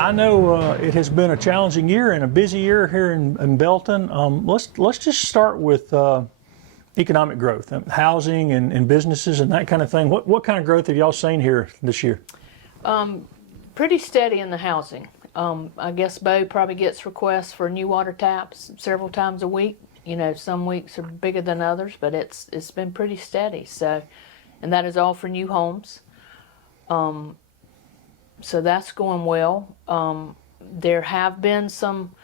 I know it has been a challenging year and a busy year here in Belton. Let's just start with economic growth, housing and businesses and that kind of thing. What kind of growth have y'all seen here this year? Pretty steady in the housing. I guess Bo probably gets requests for new water taps several times a week. You know, some weeks are bigger than others, but it's been pretty steady. So, and that is all for new homes. So that's going well. There have been some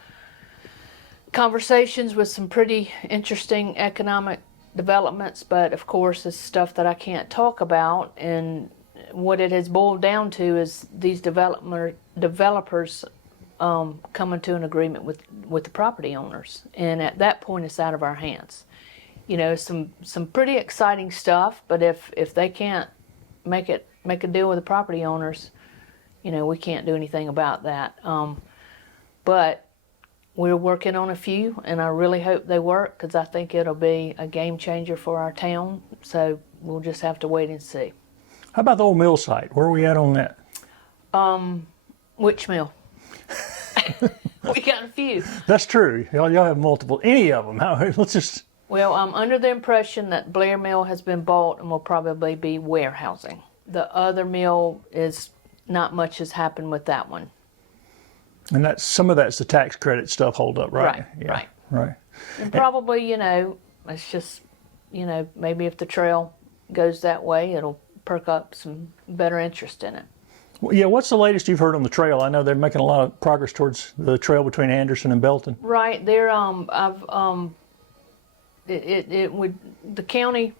conversations with some pretty interesting economic developments, but of course it's stuff that I can't talk about. And what it has boiled down to is these developers coming to an agreement with the property owners, and at that point it's out of our hands. You know, some pretty exciting stuff, but if they can't make a deal with the property owners, you know, we can't do anything about that. But we're working on a few, and I really hope they work, because I think it'll be a game changer for our town. So we'll just have to wait and see. How about the old mill site? Where are we at on that? Which mill? We got a few. That's true. Y'all have multiple. Any of them? Let's just. Well, I'm under the impression that Blair Mill has been bought and will probably be warehousing. The other mill is not much has happened with that one. And that's some of that's the tax credit stuff hold up, right? Right, yeah, right. And probably, you know, it's just, you know, maybe if the trail goes that way, it'll perk up some better interest in it. Well, yeah, what's the latest you've heard on the trail? I know they're making a lot of progress towards the trail between Anderson and Belton. Right, there. It would, the county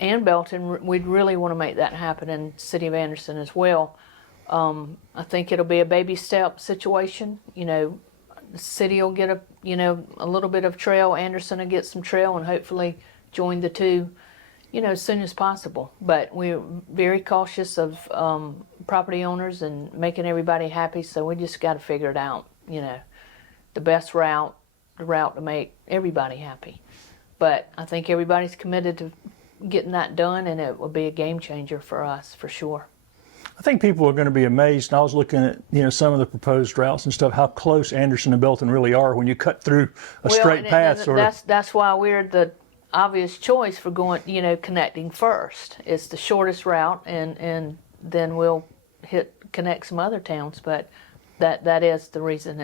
and Belton, we'd really want to make that happen, in the city of Anderson as well. I think it'll be a baby step situation. You know, the city will get a little bit of trail. Anderson will get some trail, and hopefully join the two, you know, as soon as possible. But we're very cautious of property owners and making everybody happy. So we just got to figure it out. You know, the best route, the route to make everybody happy. But I think everybody's committed to getting that done, and it will be a game changer for us for sure. I think people are going to be amazed. And I was looking at, you know, some of the proposed routes and stuff, how close Anderson and Belton really are when you cut through a straight path. That's why we're the obvious choice for going, you know, connecting first. It's the shortest route, and then we'll connect some other towns. But that is the reason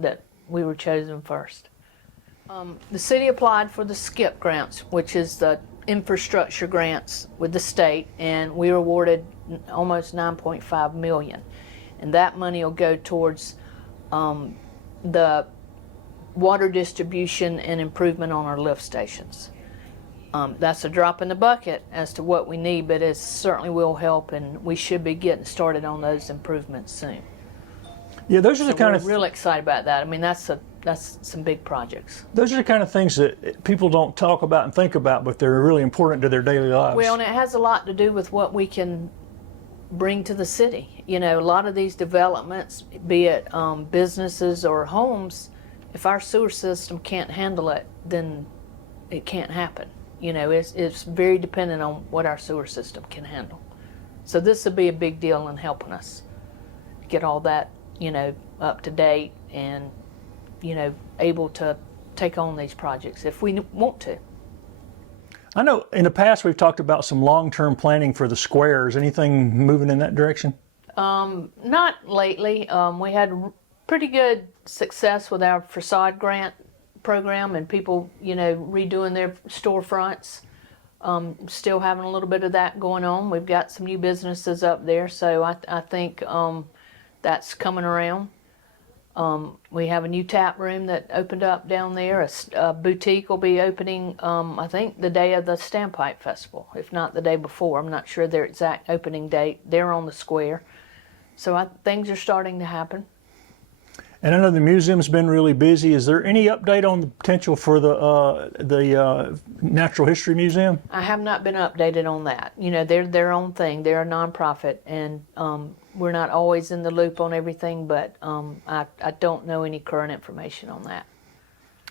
that we were chosen first. The city applied for the SCIP grants, which is the infrastructure grants with the state, and we were awarded almost $9.5 million, and that money will go towards the water distribution and improvement on our lift stations. That's a drop in the bucket as to what we need, but it certainly will help, and we should be getting started on those improvements soon. Yeah, those are the kind of. We're real excited about that. I mean, that's some big projects. Those are the kind of things that people don't talk about and think about, but they're really important to their daily lives. Well, and it has a lot to do with what we can bring to the city. You know, a lot of these developments, be it businesses or homes, if our sewer system can't handle it, then it can't happen. You know, it's very dependent on what our sewer system can handle. So this will be a big deal in helping us get all that, you know, up to date and, you know, able to take on these projects if we want to. I know in the past we've talked about some long-term planning for the squares. Anything moving in that direction? Not lately. We had pretty good success with our facade grant program, and people, you know, redoing their storefronts. Still having a little bit of that going on. We've got some new businesses up there, so I think that's coming around. We have a new tap room that opened up down there. A boutique will be opening, I think, the day of the Standpipe Festival, if not the day before. I'm not sure their exact opening date. They're on the square. So things are starting to happen. And I know the museum's been really busy. Is there any update on the potential for the Natural History Museum? I have not been updated on that. You know, they're their own thing. They're a nonprofit, and we're not always in the loop on everything, but I don't know any current information on that.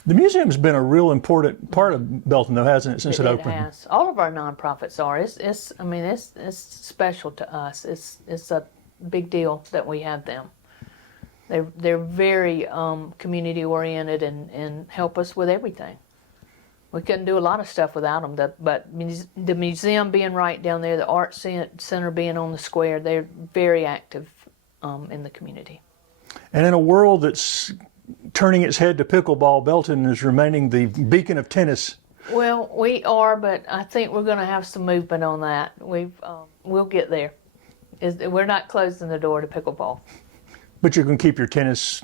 The museum's been a real important part of Belton, though, hasn't it, since it opened? It has. All of our nonprofits are. It's special to us. It's a big deal that we have them. They're very community oriented and help us with everything. We couldn't do a lot of stuff without them. But the museum being right down there, the art center being on the square, they're very active in the community. And in a world that's turning its head to pickleball, Belton is remaining the beacon of tennis. Well, we are, but I think we're going to have some movement on that. We'll get there. We're not closing the door to pickleball. But you're going to keep your tennis.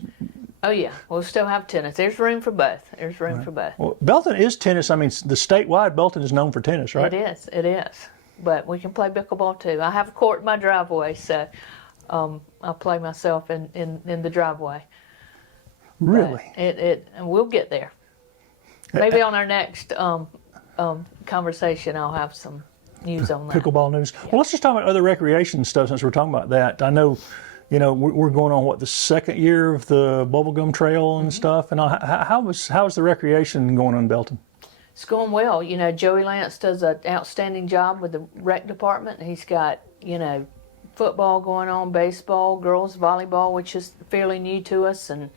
Oh yeah, we'll still have tennis. There's room for both. There's room for both. Well, Belton is tennis. I mean, the statewide Belton is known for tennis, right? It is. But we can play pickleball too. I have a court in my driveway, so I'll play myself in the driveway. Really? And we'll get there. Maybe on our next conversation, I'll have some news on that. Pickleball news. Yeah. Well, let's just talk about other recreation stuff since we're talking about that. I know, we're going on the second year of the Bubblegum Trail and stuff. And how's the recreation going on in Belton? It's going well. Joey Lance does an outstanding job with the rec department. He's got, football going on, baseball, girls volleyball, which is fairly new to us, and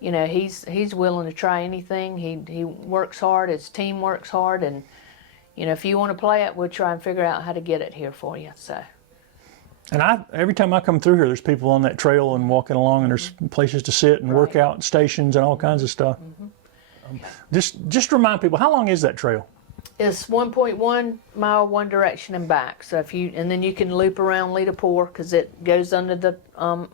he's willing to try anything. He works hard. His team works hard, and if you want to play it, we'll try and figure out how to get it here for you. So. And every time I come through here, there's people on that trail and walking along, and there's places to sit and work out, stations and all kinds of stuff. Just remind people, how long is that trail? It's 1.1 mile one direction and back. So and then you can loop around Leetapore because it goes under the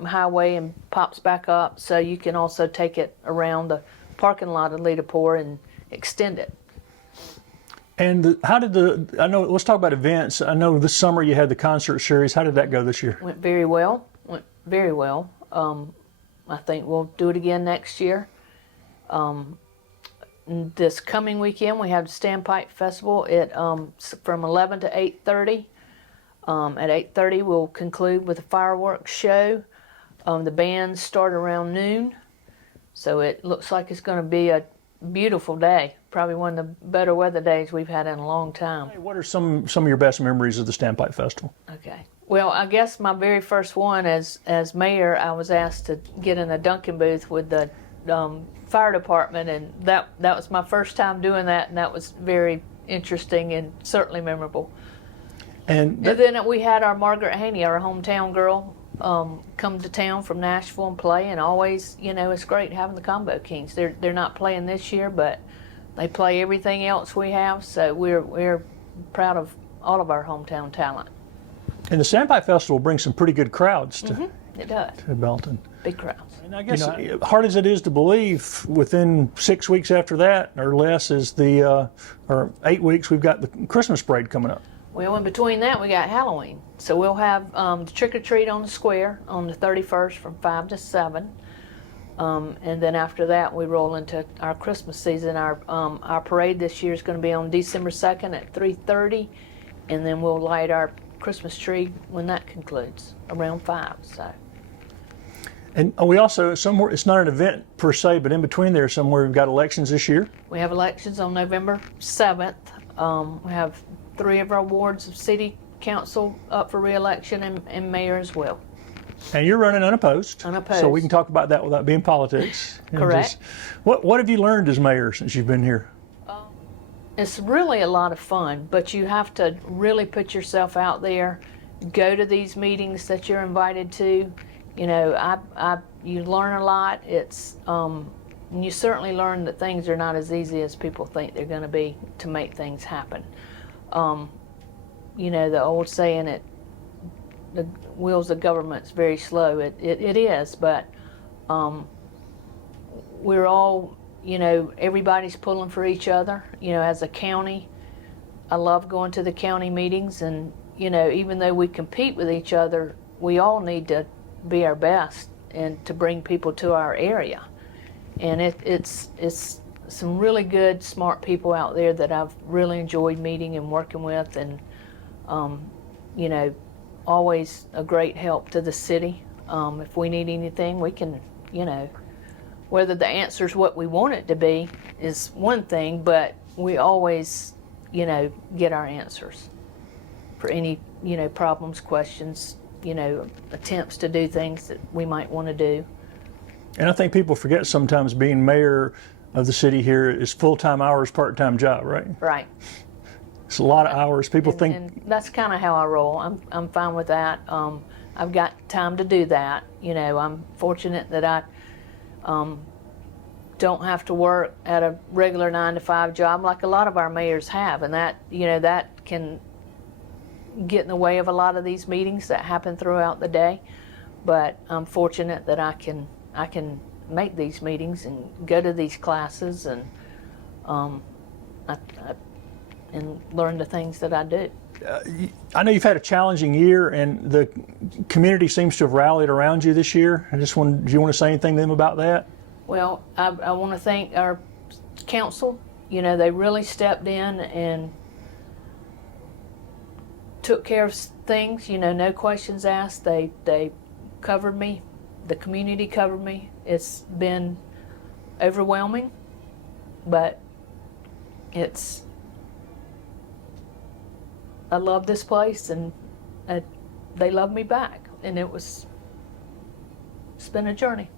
highway and pops back up. So you can also take it around the parking lot of Leetapore and extend it. And let's talk about events. I know this summer you had the concert series. How did that go this year? Went very well. I think we'll do it again next year. This coming weekend we have the Standpipe Festival from 11 to 8:30. At 8:30 we'll conclude with a fireworks show. The bands start around noon. So it looks like it's going to be a beautiful day. Probably one of the better weather days we've had in a long time. Hey, what are some of your best memories of the Standpipe Festival? Okay. Well, I guess my very first one as mayor, I was asked to get in a Dunkin' booth with the fire department, and that was my first time doing that, and that was very interesting and certainly memorable. And then we had our Margaret Haney, our hometown girl, come to town from Nashville and play, and always, it's great having the Combo Kings. They're not playing this year, but they play everything else we have, so we're proud of all of our hometown talent. And the Standpipe Festival brings some pretty good crowds to Belton. Big crowds. And I guess hard as it is to believe, within 6 weeks after that, or less, or 8 weeks, we've got the Christmas parade coming up. Well, in between that, we got Halloween. So we'll have the trick-or-treat on the square on the 31st from 5 to 7. And then after that, we roll into our Christmas season. Our parade this year is going to be on December 2nd at 3:30, and then we'll light our Christmas tree when that concludes, around 5. So. And we also, somewhere, it's not an event per se, but in between there somewhere, we've got elections this year. We have elections on November 7th. We have 3 of our wards of city council up for re-election and mayor as well. And you're running unopposed. Unopposed. So we can talk about that without being politics. Correct. What have you learned as mayor since you've been here? It's really a lot of fun, but you have to really put yourself out there, go to these meetings that you're invited to. You learn a lot. You certainly learn that things are not as easy as people think they're going to be to make things happen. The old saying, the wheels of government's very slow. It is, but we're all, everybody's pulling for each other. As a county, I love going to the county meetings, and even though we compete with each other, we all need to be our best and to bring people to our area. And it's some really good, smart people out there that I've really enjoyed meeting and working with, and always a great help to the city. If we need anything, we can, whether the answer's what we want it to be is one thing, but we always, get our answers for any, problems, questions, attempts to do things that we might want to do. And I think people forget sometimes being mayor of the city here is full-time hours, part-time job, right? Right. It's a lot of hours. People think, And that's kind of how I roll. I'm fine with that. I've got time to do that. You know, I'm fortunate that I don't have to work at a regular 9-to-5 job like a lot of our mayors have, and that, you know, that can get in the way of a lot of these meetings that happen throughout the day. But I'm fortunate that I can make these meetings and go to these classes and and learn the things that I do. I know you've had a challenging year, and the community seems to have rallied around you this year. Do you want to say anything to them about that? Well, I want to thank our council. You know, they really stepped in and took care of things. You know, no questions asked. They covered me. The community covered me. It's been overwhelming, but I love this place, and they love me back, and it's been a journey.